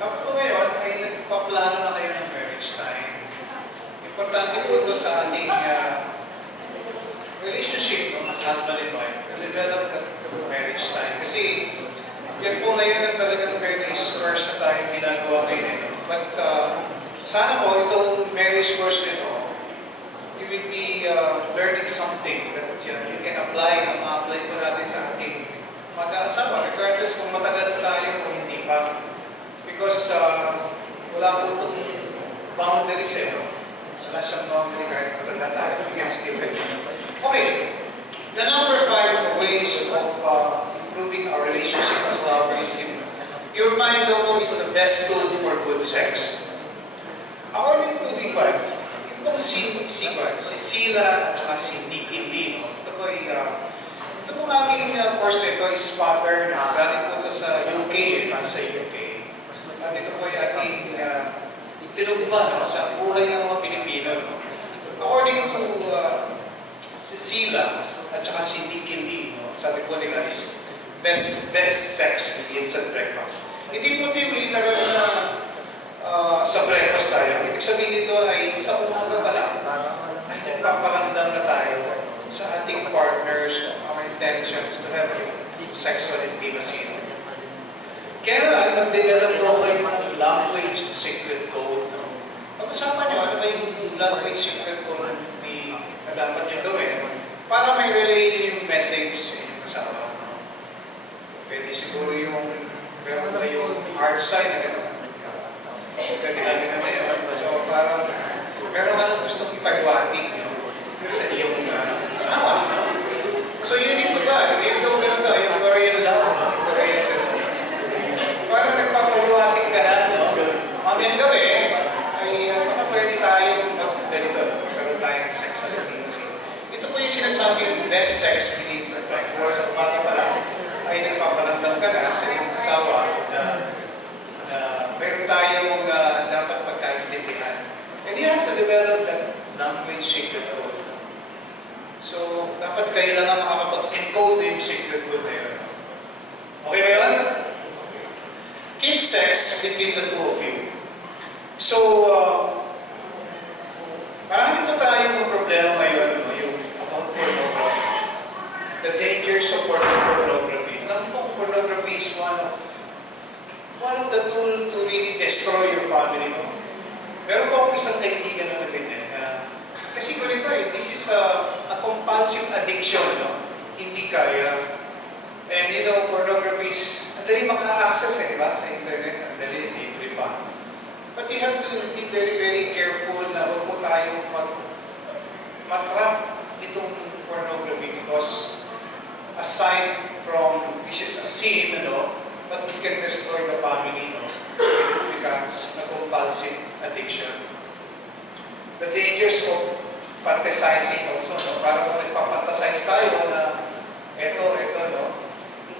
Kapag po ngayon ay nagpaplano na kayo ng marriage time, importante po ito sa ating relationship as husband and wife, to develop the marriage time. Kasi yan po ngayon ang talagang marriage course na tayo ginagawa ngayon. But sana po itong marriage course nito, you will be learning something that you can apply, ma-apply po natin sa ating mag-aasawa, regardless kung matagal tayo o hindi pa. Because wala po itong boundaries wala siyang boundaries kahit matanda tayo. Okay, the number 5 ways of improving our relationship as lovers is your mind is the best tool for good sex. According to the Bible, itong si Sila at saka si Nikki Lee, ito po aming course nito is pattern na galing po ito sa UK, sa UK. At ito po yung ating tinugma sa buhay ng mga Pilipino. According to si Sila at saka si Nikki Lee, sabi po nila is best sex begins at breakfast. Hindi po ito yung literal na sa breakfast tayo. Ibig sabihin nito ay sa umaga pa lang ay nagpaparamdam na tayo sa ating partners, our intentions to have sexual intimacy. Kaya nag-develop po kayo ng language secret code. Pag-usapan nyo, ano ba yung language secret code na dapat nyo gawin para may relay yung message sa inyong kasama. Pwede siguro yung meron ba yung hardstyle na gano'n. Kagilagin na yun. So parang meron ka nang gustong ipagwating sa iyong asawa. So you need to go. Yung daw gano'n daw, yung Korean love, yung Korean gano'n. Parang nagpapaliwating ka na, mamayang gabi, ay baka pwede tayong ganito, pero tayo ng sexual intimacy. Ito po yung sinasabi yung best sex begins at breakfast. Sa umaga pa lang, ay nagpaparamdam ka na sa iyong asawa na meron tayong dapat pagkaintindihan. And you have to develop that language secret code. So, dapat kayo lang ang makakapag-encode yung secret code na yun. Okay ba yun? Keep sex between the two of you. So, marami po tayong problema ngayon, yung about pornography. The dangers of pornography. Alam po, pornography is one of the tools to really destroy your family. Meron po akong isang kaibigan na ganyan. Kasi ko nito this is a compulsive addiction, hindi kaya. And pornography is, ang dali maka-access diba? Sa internet, ang dali, libre pa. But you have to be very, very careful na huwag po tayong matrap itong pornography because aside from, this is a sin, but it can destroy the family, it becomes a compulsive addiction. The dangers of fantasizing also, parang nagpapantasize tayo na eto,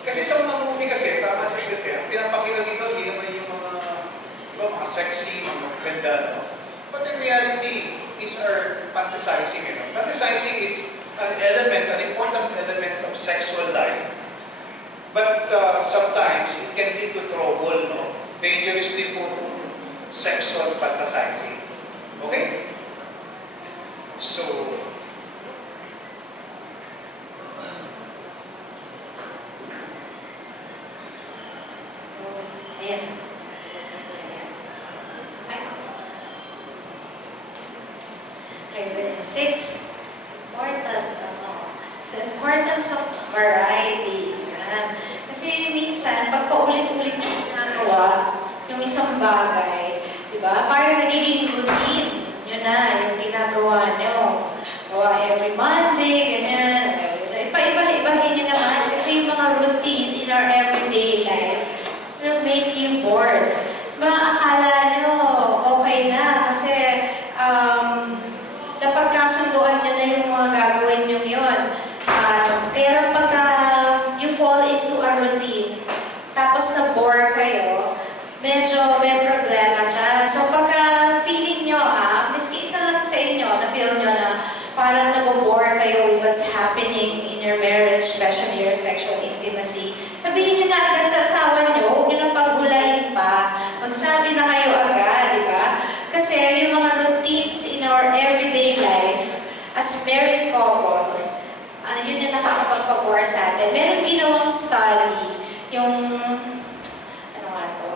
Kasi sa mga movie kasi, ang pinapakita dito, hindi naman yung mga sexy, mga ganda, But in reality, these are fantasizing, Fantasizing is an important element of sexual life. But sometimes, it can lead to trouble, Dangerous din po sexual fantasizing. Okay? So, ayan. Ayan. 6, it's the importance of variety. Ayan. Kasi minsan, pag paulit-ulit yung ginagawa, yung isang bagay, diba? Parang nagiging routine. Yun na, yung ginagawa nyo. Every Monday, ganyan. Iba-ibahin nyo naman. Kasi yung mga routine in our everyday life will make you bored. Akala nyo, okay na. Kasi napagkasunduan nyo na yung mga gagawin nyo yun. Pero pagka you fall into a routine, tapos na-bore kayo, medyo may problema dyan. So pagka feeling nyo, miski isa lang sa inyo, na-feel nyo na parang nabobore kayo with what's happening in your marriage, especially your sexual intimacy, sabihin nyo na agad sa asawa nyo, huwag nyo nang paghulayin pa, Magsabi na kayo agad, di ba? Kasi yung mga routines in our everyday life, as married couples, yun yung nakakapagpabor sa atin. Meron ginawang study, yung, ano nga to,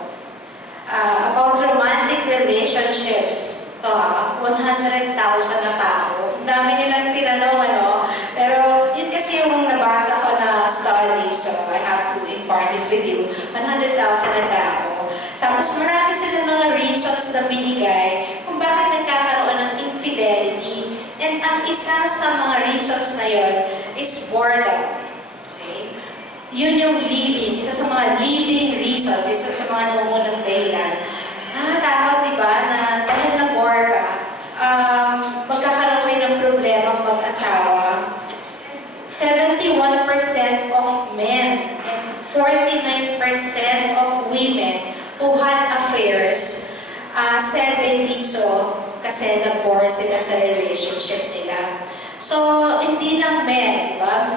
about romantic relationships. Ito 100,000 na tao. Ang dami nilang tinanong, ano? Pero yun kasi yung nabasa ko na study, so I have to impart it with you. 100,000 na tao. Tapos marami silang mga reasons na binigay kung bakit nagkakaroon ng infidelity. And ang isa sa mga reasons na yon is boredom. Okay? Yun yung leading, isa sa mga leading reasons, isa sa mga nangungunang dahilan. Nakakatakot, di ba, na dahil na-bore ka, magkakaroon kayo ng problema mag-asawa. 71% of men and 49% of women who had affairs said they did so kasi na-bore sila sa relationship nila. So, hindi lang men, di ba?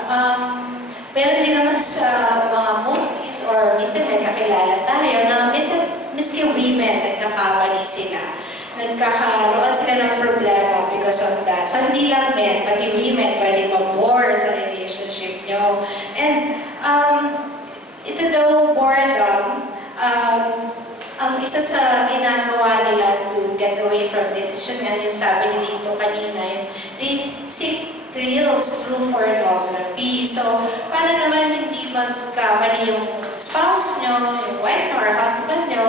Meron din naman sa mga movies or minsan may kakilala tayo na miski women, nagkakamali sila. Nagkakaroon sila ng problema because of that. So, hindi lang men, pati women pwede ma-bore sa relationship nyo. And, ito daw boredom, ang isa sa ginagawa nila to get away from this, yun nga yung sabi ni Lito kanina, they seek thrills through pornography. So, paano naman hindi magkamali yung spouse nyo, yung wife nyo, or husband nyo,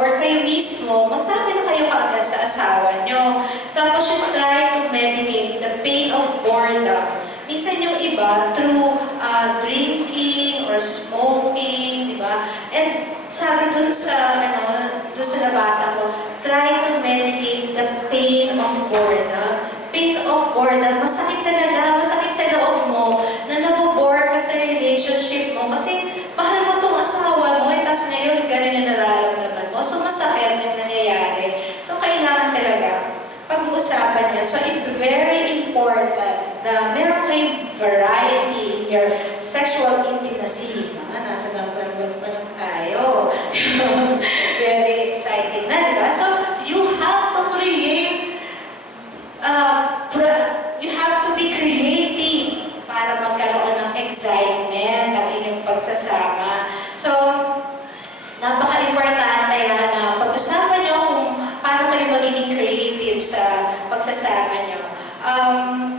or kayo mismo, magsabi na kayo kaagad sa asawa nyo. Tapos you try to mitigate the pain of boredom. Minsan yung iba, through drinking or smoking, di ba? And sabi dun sa nabasa ko, try to mitigate the pain of boredom. Pain of boredom, masakit talaga, masakit sa loob mo, na nabobore ka sa relationship mo. Kasi mahal mo tong asawa mo, tas ngayon, ganun yung nararamdaman mo. So, masakit yung nangyayari. So, kailangan talaga pag-uusapan niya. So, it's very important na meron kayong variety in your sexual intimacy. Nasa number 1 pa lang tayo. Very exciting na, di ba? So, you have to create, you have to be creative para magkaroon ng excitement ang inyong pagsasama. So, napaka-importante yan na pag-usapan nyo kung paano kayo magiging creative sa pagsasama nyo.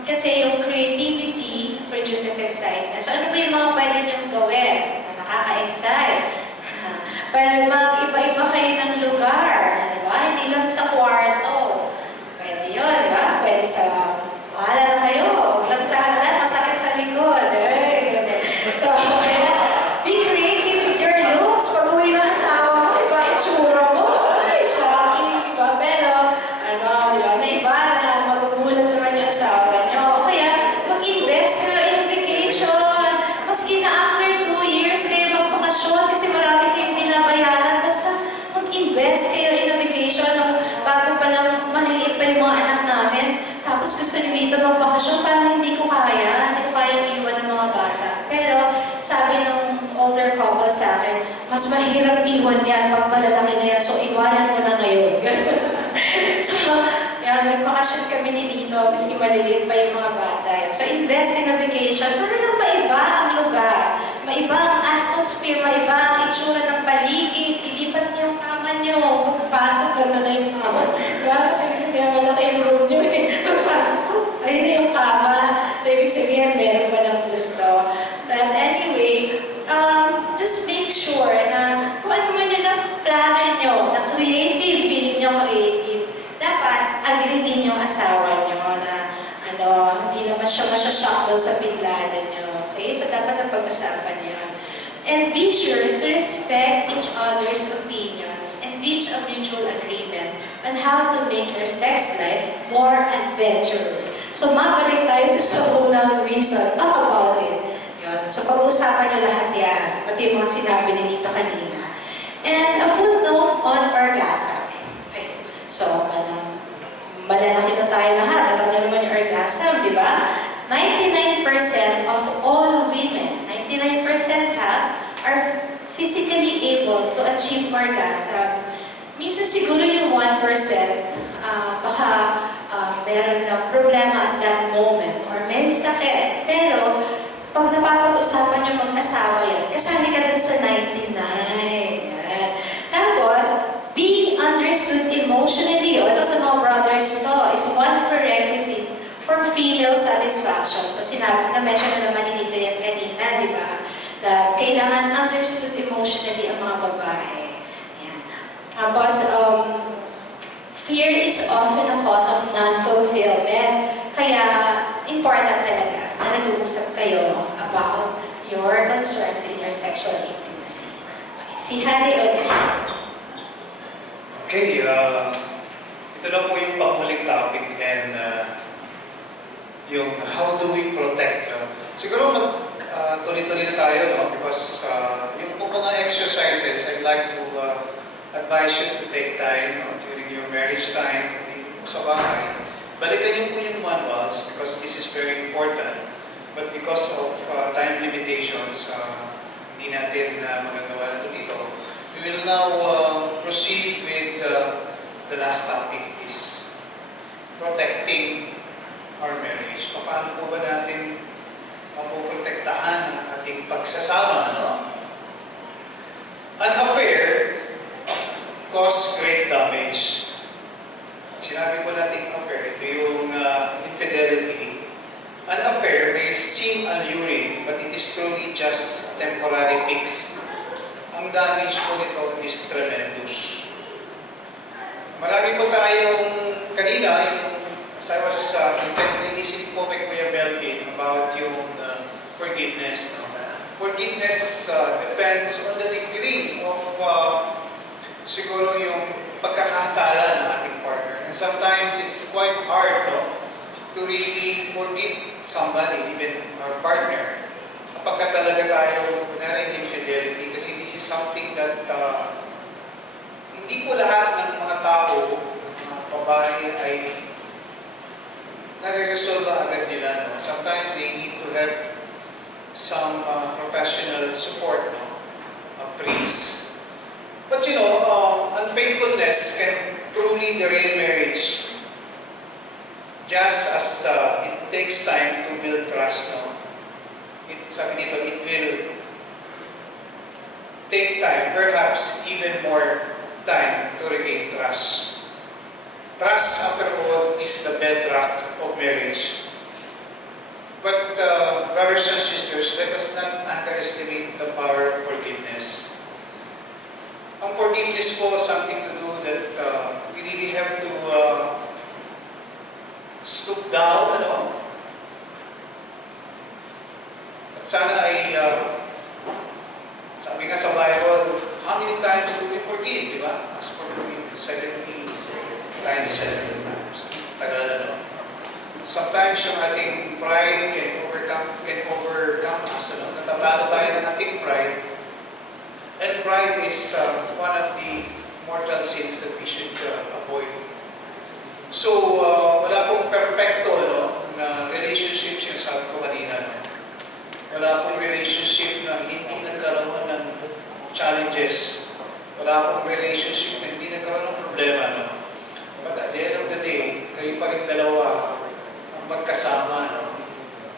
Kasi yung creativity produces excitement. So, ano ba yung mga pwede nyong gawin na nakaka-excite? Mag-iba-iba kayo ng lugar, di ba? Hindi lang sa kwarto. Pwede yun, di ba? Pwede sa, bahala na kayo. Huwag lang sa hagdan, masakit sa likod. So, kaya, be creative with your looks. Pag-uwi ng asawa mo, iba itsura mo. Ay, shocking, di ba? Pero, di ba, naiba na, magugulat naman yung asawa nyo. O kaya, mag-invest kayo in vacation. Maski na after 2 years kayo magpakasyon kasi marami kayong binabayaran. Basta, mag-invest kayo in a vacation. Bago pa lang, maliliit pa yung mga anak namin. Tapos gusto nyo dito magbakasyon, parang hindi ko kaya. Hindi ko kaya iwan ng mga bata. Pero, sabi ng older couple sa akin, mas mahirap iwan yan pag malalaki na yan. So, iwanan mo na ngayon. So, yan, nagpakasyon kami ni Lito, miski maliliit pa yung mga bata. So, invest in a vacation. Para lang maiba ang lugar. Maiba ang atmosphere, maiba ang itsura ng paligid. Ilipat niyo yung kama niyo. Pagpasok, ganda na yung kama. Diba? Kasi kaya malaki yung room niyo eh. Pagpasok ko, ayun na yung kama. So, ibig sabihin, meron pa ng gusto. But anyway, just make sure na kung ano man yun ang plano nyo, na creative, feeling nyo creative, dapat agree din yung asawa nyo na hindi naman siya masyashock doon sa biglanan nyo. Okay? So, dapat na pag-usapan yun. And be sure to respect each other's opinions and reach a mutual agreement on how to make your sex life more adventurous. So, mabalik tayo sa unang reason. Talk about it. Yun. So, pag-uusapan nyo lahat yan. Pati yung mga sinabi ni Lito kanina. And a footnote on orgasm. Okay. So, malalaki na tayo lahat. Alam nyo naman yung orgasm, di ba? 99% of all women, 99% are physically able to achieve orgasm. minsan siguro yung 1%, baka meron ng problema at that moment or may sakit. Pero, pag napapag-usapan yung mag-asawa yan, kasali ka dun sa 99. Yan. Tapos, being understood emotionally, ito sa mga brothers to, is one prerequisite for filial satisfaction. So, sinabi na mention na naman ni Lito yan kanina, di ba? That kailangan understood emotionally ang mga babae. Yan. Tapos, fear is often a cause of non-fulfillment. Kaya, important talaga na nag-uusap kayo about your concerns in your sexual intimacy. Okay, si Harry ulit. Okay, ito na po yung panghuling topic and yung how do we protect. Siguro tuloy-tuloy na tayo, no? Because yung po mga exercises, I'd like to advise you to take time during your marriage time, sa bahay. Balikan niyo po yung manuals because this is very important. But because of time limitations, hindi natin magagawa na dito. We will now proceed with the last topic is protecting our marriage. Paano po ba natin mapoprotektahan ang ating pagsasama? No? An affair cause great damage. Sinabi po natin affair, ito yung infidelity. An affair may seem alluring, but it is truly just a temporary fix. Ang damage po nito is tremendous. Marami po tayong kanina, as I was listening po kay Kuya Melvin about yung forgiveness. No? Forgiveness depends on the degree of siguro yung pagkakasala ng ating partner. And sometimes it's quite hard, no, to really forgive somebody, even our partner. Kapag talaga tayo, kunwari infidelity, kasi this is something that hindi po lahat ng mga tao, mga babae ay nare-resolve agad nila. No? Sometimes they need to have some professional support, no? A priest. But you know, unfaithfulness can truly derail marriage. Just as it takes time to build trust, no? Sabi dito, it will take time, perhaps even more time to regain trust. Trust, after all, is the bedrock of marriage. But brothers and sisters, let us not underestimate the power of forgiveness. Ang forgiveness po is something to do that we really have to stoop down, ano? At sana ay, sabi nga sa Bible, how many times do we forgive, di ba? Ask for forgiveness, 70 times 7 times. Tagal na, no? Sometimes yung ating pride can overcome us, ano? Natabalo tayo ng ating pride. And pride is one of the mortal sins that we should avoid. So, wala pong perfecto, no, na relationship, sinasabi ko kanina. No? Wala pong relationship na hindi nagkaroon ng challenges. Wala pong relationship na hindi nagkaroon ng problema. No? But at the end of the day, kayo pa rin dalawa ang magkasama, no?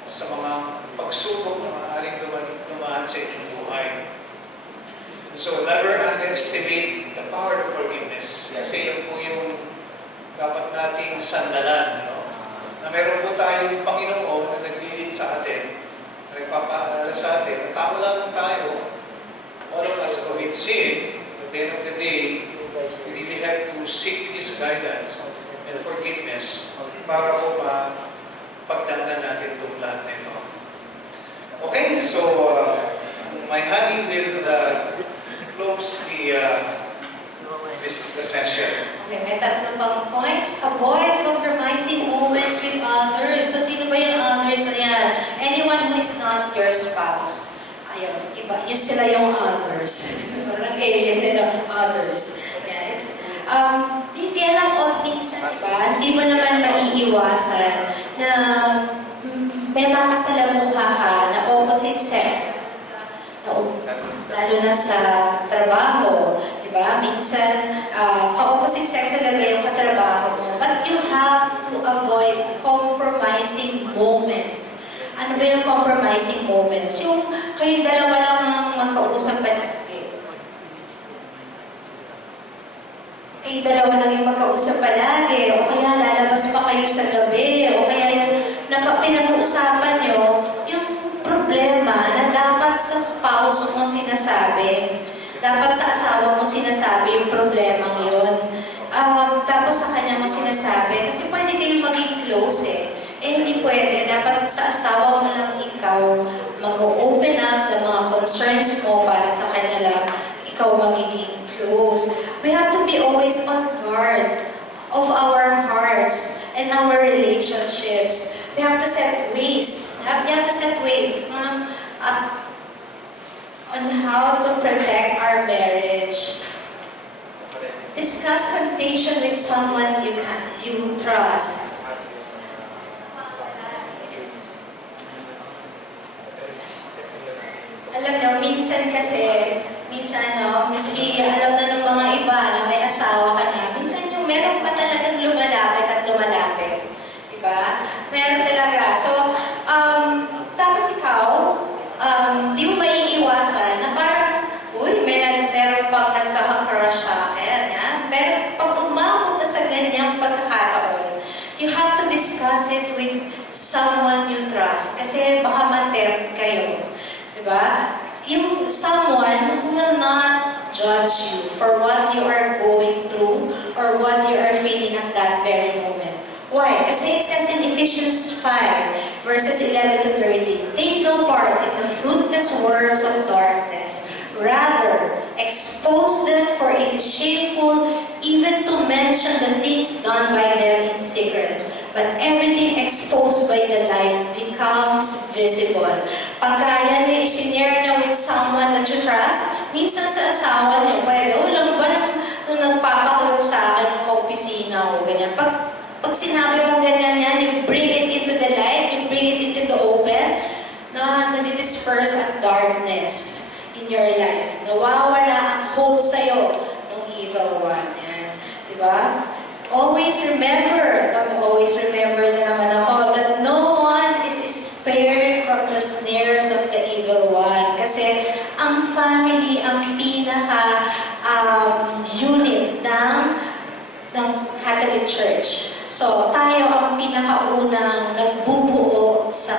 Sa mga pagsubok na maaaring dumaan sa inyong buhay. So, never underestimate the power of forgiveness. Kasi yan po yung dapat nating sandalan. No? Na meron po tayong Panginoon na naglilid sa atin, na nagpapaalala sa atin, na tao lang tayo, all of us commit sin. At the end of the day, we really have to seek His guidance and forgiveness para po pagdaanan natin itong lahat nito. Okay, so my honey will close the session. Okay, may tatlong pang points. Avoid compromising moments with others. So, sino ba yung others na yan? Anyone who is not your spouse. Ayun, iba. Yung sila yung others. Parang alien nila, others. Yeah, it's, hindi lang all minsan, diba? Hindi mo naman maiiwasan na may makasalamuha ka na opposite sex. Lalo na sa trabaho, di Diba? Minsan, ka-opposite sex talaga yung katrabaho mo. But you have to avoid compromising moments. Ano ba yung compromising moments? Yung kayo dalawa lang ang magkausap palagi. Kayo dalawa lang yung magkausap palagi. O kaya lalabas pa kayo sa gabi. O kaya yung pinag-uusapan nyo, yung problema na dapat sa spouse mo sinasabi. Dapat sa asawa mo sinasabi yung problema yun. Tapos sa kanya mo sinasabi. Kasi pwede kayong maging close eh. Hindi pwede. Dapat sa asawa mo lang ikaw mag-open up ng mga concerns mo para sa kanya lang ikaw magiging close. We have to be always on guard of our hearts and our relationships. We have to set ways. We have to set ways on how to protect our marriage. Discuss temptation with someone you trust. Alam nyo, minsan miski alam na ng mga iba na may asawa ka na, minsan yung meron pa talagang lumalapit at lumalapit. Diba? Meron talaga. So, tapos ikaw, di mo maiiwasan na parang, meron pang nagkaka-crush sa akin. Pero pag umabot na sa ganyang pagkakataon, you have to discuss it with someone you trust. Kasi baka ma-tempt kayo. Diba? Yung someone who will not judge you for what you are going through or what you are feeling at that very moment. Why? Kasi it says in Ephesians 5, verses 11 to 13, take no part in the fruitless works of darkness. Rather, expose them, for it is shameful even to mention the things done by them in secret. But everything exposed by the light becomes visible. Pagkaya niya, isinare niya with someone that you trust, minsan sa asawa niyo, pwede, lang ba nung nagpapakulog sa akin ng kaopisina o ganyan. Pag sinabi mo ganyan yan, you bring it into the light, you bring it into the open, na nadidisperse at darkness in your life. Nawawala ang hold sa'yo ng evil one. Yan. Diba? Always remember na naman ako, that no one is spared from the snares of the evil one. Kasi ang family, ang pinaka-unit ng Catholic Church. So, tayo ang pinakaunang nagbubuo sa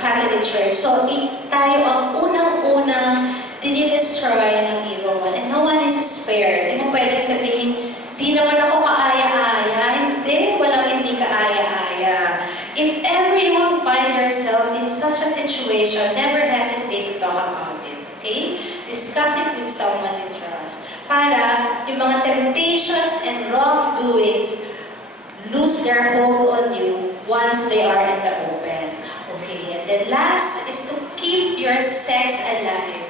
Catholic Church. So, tayo ang unang-unang dinidestroy ng evil one. And no one is spared. Hindi mo pwedeng sabihin, di naman ako kaaya-aya. Hindi, walang hindi kaaya-aya. If ever you will find yourself in such a situation, never hesitate to talk about it. Okay? Discuss it with someone you trust. Para yung mga temptations and wrongdoings lose their hold on you once they are in the open. Okay, and then last is to keep your sex alive.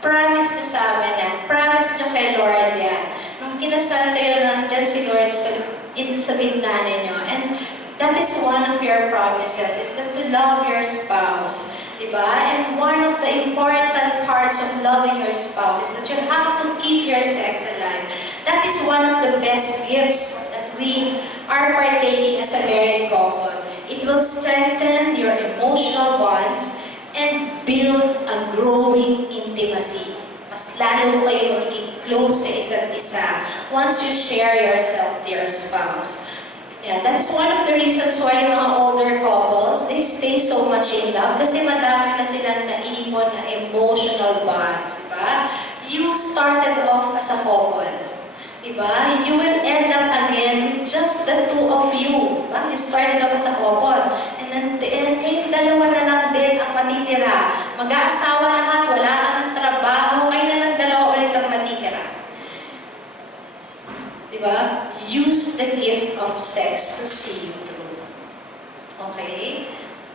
Promise nyo sa amin yan. Promise nyo kay Lord yan. Nung kinasal kayo, nandyan si Lord sa gitna ninyo. And that is one of your promises, is that to love your spouse. Diba? And one of the important parts of loving your spouse is that you have to keep your sex alive. That is one of the best gifts that we are partaking as a married couple. It will strengthen your emotional bonds and build a growing intimacy. Mas lalo kayo magiging close sa isa't isa once you share yourself to your spouse. Yeah, that is one of the reasons why yung mga older couples, they stay so much in love kasi madami na silang naipon na emotional bonds, diba? You started off as a couple, diba? You will end up again with just the two of you, diba? You started off as a couple, and then kayong dalawa na lang din ang matitira. Mag-aasawa lahat, wala ka ng trabaho, kayo na lang dalawa ulit ang matitira. Diba? Use the gift of sex to see you through. Okay?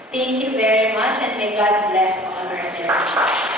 Thank you very much, and may God bless all our marriages.